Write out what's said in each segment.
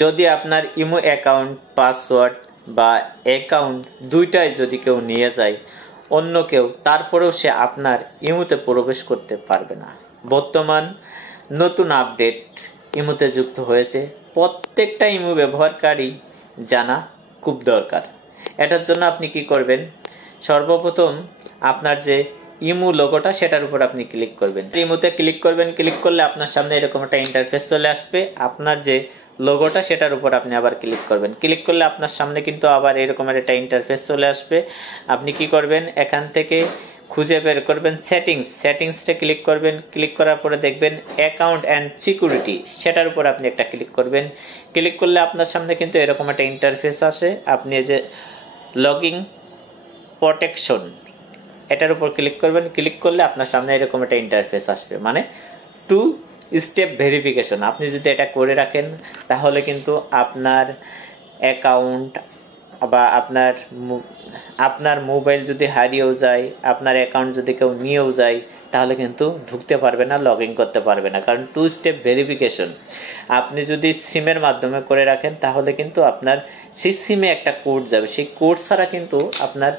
যদি আপনার imo account password বা অ্যাকাউন্ট দুইটাই যদি কেউ নিয়ে যায় অন্য কেউ, তারপরেও সে আপনার ইমোতে প্রবেশ করতে পারবে না। বর্তমান নতুন আপডেট ইমোতে যুক্ত হয়েছে, প্রত্যেকটা ইমো ব্যবহারকারী জানা খুব দরকার। এটার জন্য আপনি কি করবেন, সর্বপ্রথম আপনার যে ইমো লোগোটা সেটার উপর আপনি ক্লিক করবেন। ইমোতে ক্লিক করবেন, ক্লিক করলে আপনার সামনে এরকম একটা ইন্টারফেস চলে আসবে। আপনার যে লোগোটা সেটার উপর আপনি আবার ক্লিক করবেন, ক্লিক করলে আপনার সামনে কিন্তু আবার এরকম একটা ইন্টারফেস চলে আসবে। আপনি কি করবেন, এখান থেকে খুঁজে বের করবেন সেটিংসটা ক্লিক করবেন। ক্লিক করার পরে দেখবেন অ্যাকাউন্ট অ্যান্ড সিকিউরিটি, সেটার উপর আপনি একটা ক্লিক করবেন। ক্লিক করলে আপনার সামনে কিন্তু এরকম একটা ইন্টারফেস আসে। আপনি যে লগইন প্রোটেকশন এটার উপর ক্লিক করবেন, ক্লিক করলে আপনার সামনে এরকম একটা ইন্টারফেস আসবে, মানে 2 স্টেপ ভেরিফিকেশন। আপনি যদি এটা করে রাখেন তাহলে কিন্তু আপনার অ্যাকাউন্ট বা আপনার মোবাইল যদি হারিয়েও যায়, আপনার অ্যাকাউন্ট যদি কেউ নিয়েও যায়, তাহলে কিন্তু ঢুকতে পারবে না, লগ ইন করতে পারবে না। কারণ 2 স্টেপ ভেরিফিকেশন আপনি যদি সিমের মাধ্যমে করে রাখেন তাহলে কিন্তু আপনার সেই সিমে একটা কোড যাবে, সেই কোড ছাড়া কিন্তু আপনার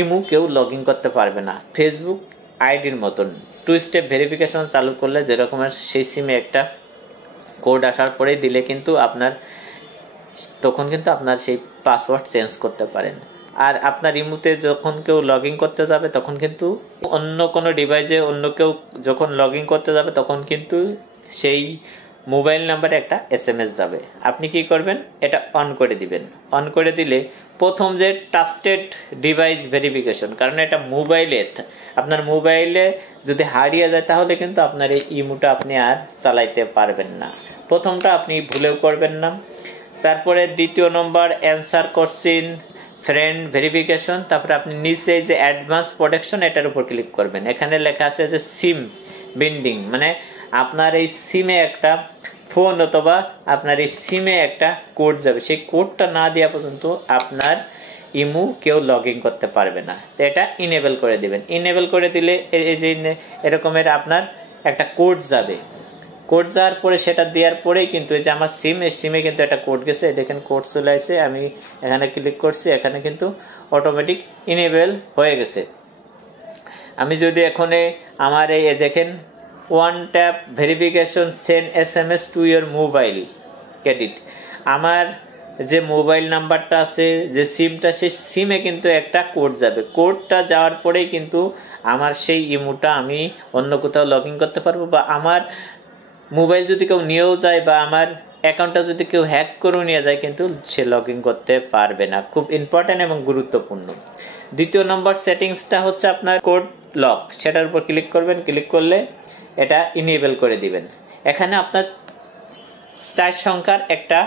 ইমো কেউ লগ ইন করতে পারবে না। ফেসবুক আইডির মতন 2 স্টেপ ভেরিফিকেশন চালু করলে যেরকম সেই সিমে একটা কোড আসার পরে দিলে কিন্তু তখন কিন্তু আপনার সেই পাসওয়ার্ড চেঞ্জ করতে পারেন। আর আপনার ইমোতে যখন কেউ লগ ইন করতে যাবে তখন কিন্তু অন্য কোনো ডিভাইসে অন্য কেউ যখন লগ ইন করতে যাবে তখন কিন্তু সেই মোবাইল নাম্বারে একটা SMS যাবে। আপনি কি করবেন, এটা অন করে দিবেন। অন করে দিলে প্রথম যে ট্রাস্টেড ডিভাইস ভেরিফিকেশন, কারণ এটা আপনার মোবাইলে যদি হারিয়ে যায় তাহলে কিন্তু আপনার এই ইমোটা আপনি আর চালাইতে পারবেন না। প্রথমটা আপনি ভুলেও করবেন না। তারপরে দ্বিতীয় নম্বর অ্যান্সার কোশ্চেন ফ্রেন্ড ভেরিফিকেশন, তারপরে আপনি নিচে যে অ্যাডভান্স প্রোটেকশন এটার উপর ক্লিক করবেন। এখানে লেখা আছে যে সিম বিন্ডিং, মানে আপনার এই সিমে একটা ফোন অথবা আপনার এই সিমে একটা কোড যাবে, সেই কোডটা না দেওয়া পর্যন্ত আপনার ইমো কেউ লগ ইন করতে পারবে না। তো এটা ইনেবল করে দিবেন। ইনেবল করে দিলে এই যে এরকমের আপনার একটা কোড যাবে, কোড যাওয়ার পরে সেটা দেওয়ার পরেই কিন্তু এই যে আমার সিমে কিন্তু একটা কোড গেছে, দেখেন কোড চলে আসছে। আমি এখানে ক্লিক করছি, এখানে কিন্তু অটোমেটিক ইনেবল হয়ে গেছে। আমি যদি এখানে আমার এই দেখেন one tap verification send SMS to your mobile credit, আমার যে মোবাইল নাম্বারটা আছে যে সিমটা, সেই সিমে কিন্তু একটা কোড যাবে। কোডটা যাওয়ার পরেই কিন্তু আমার সেই ইমোটা আমি অন্য কোথাও লগ ইন করতে পারবো, বা আমার মোবাইল যদি কেউ নিয়েও যায় বা আমার অ্যাকাউন্টটা যদি কেউ হ্যাক করে নিয়ে যায় কিন্তু সে লগ ইন করতে পারবে না। খুব ইম্পর্টেন্ট এবং গুরুত্বপূর্ণ। দ্বিতীয় নম্বর সেটিংসটা হচ্ছে আপনার কোড লক, সেটার উপর ক্লিক করবেন। ক্লিক করলে এটা ইনেবল করে দিবেন। এখানে আপনার 4 সংখ্যার একটা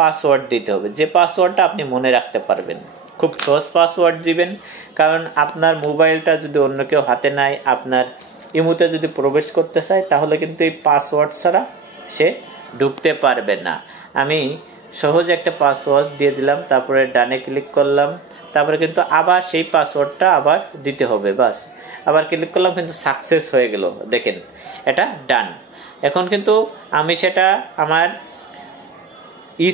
পাসওয়ার্ড দিতে হবে, যে পাসওয়ার্ডটা আপনি মনে রাখতে পারবেন। খুব সহজ পাসওয়ার্ড দিবেন, কারণ আপনার মোবাইলটা যদি অন্য কেউ হাতে নেয়, আপনার ইমোতে যদি প্রবেশ করতে চায় তাহলে কিন্তু এই পাসওয়ার্ড ছাড়া সে ঢুকতে পারবে না। আমি সহজ একটা পাসওয়ার্ড দিয়ে দিলাম, তারপরে ডানে ক্লিক করলাম, তারপরে কিন্তু আবার সেই পাসওয়ার্ডটা আবার দিতে হবে। বাস আবার ক্লিক করলাম, কিন্তু সাকসেস হয়ে গেল। দেখেন এটা ডান। এখন কিন্তু আমি সেটা আমার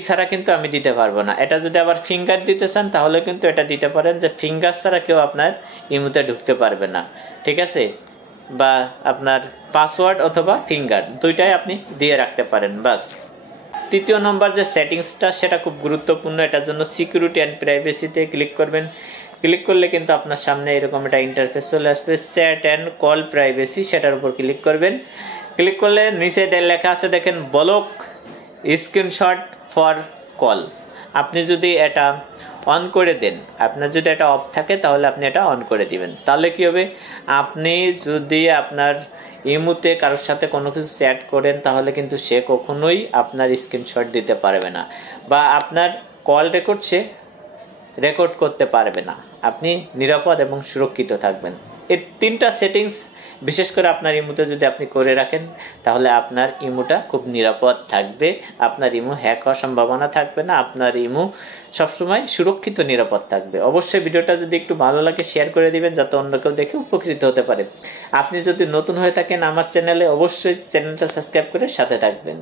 ছাড়া কিন্তু আমি দিতে পারবো না। এটা যদি আবার ফিঙ্গার দিতে চান তাহলে কিন্তু এটা দিতে পারেন, যে ফিঙ্গার ছাড়া কেউ আপনার ইমোতে ঢুকতে পারবে না, ঠিক আছে? বা আপনার পাসওয়ার্ড অথবা ফিঙ্গার দুইটাই আপনি দিয়ে রাখতে পারেন। বাস তৃতীয় নম্বর যে সেটিংসটা সেটা খুব গুরুত্বপূর্ণ। এটার জন্য সিকিউরিটি অ্যান্ড প্রাইভেসিতে ক্লিক করবেন। ক্লিক করলে কিন্তু আপনার সামনে এরকম একটা ইন্টারফেস চলে আসবে, চ্যাট অ্যান্ড কল প্রাইভেসি, সেটার উপর ক্লিক করবেন। ক্লিক করলে নিচে লেখা আছে দেখেন ব্লক স্ক্রিনশট ফর কল। আপনি যদি এটা অন করে দেন, আপনার যদি এটা অফ থাকে তাহলে আপনি এটা অন করে দিবেন। তাহলে কি হবে, আপনি যদি আপনার ইমোতে কারোর সাথে কোনো কিছু চ্যাট করেন তাহলে কিন্তু সে কখনোই আপনার স্ক্রিনশট দিতে পারবে না, বা আপনার কল রেকর্ড সে রেকর্ড করতে পারবে না। আপনি নিরাপদ এবং সুরক্ষিত থাকবেন। এই 3টা সেটিংস বিশেষ করে আপনার ইমোতে যদি আপনি করে রাখেন তাহলে আপনার ইমোটা খুব নিরাপদ থাকবে, আপনার ইমো হ্যাক হওয়ার সম্ভাবনা থাকবে না, আপনার ইমো সবসময় সুরক্ষিত নিরাপদ থাকবে। অবশ্যই ভিডিওটা যদি একটু ভালো লাগে শেয়ার করে দিবেন, যাতে অন্য কেউ দেখে উপকৃত হতে পারে। আপনি যদি নতুন হয়ে থাকেন আমার চ্যানেলে, অবশ্যই চ্যানেলটা সাবস্ক্রাইব করে সাথে থাকবেন।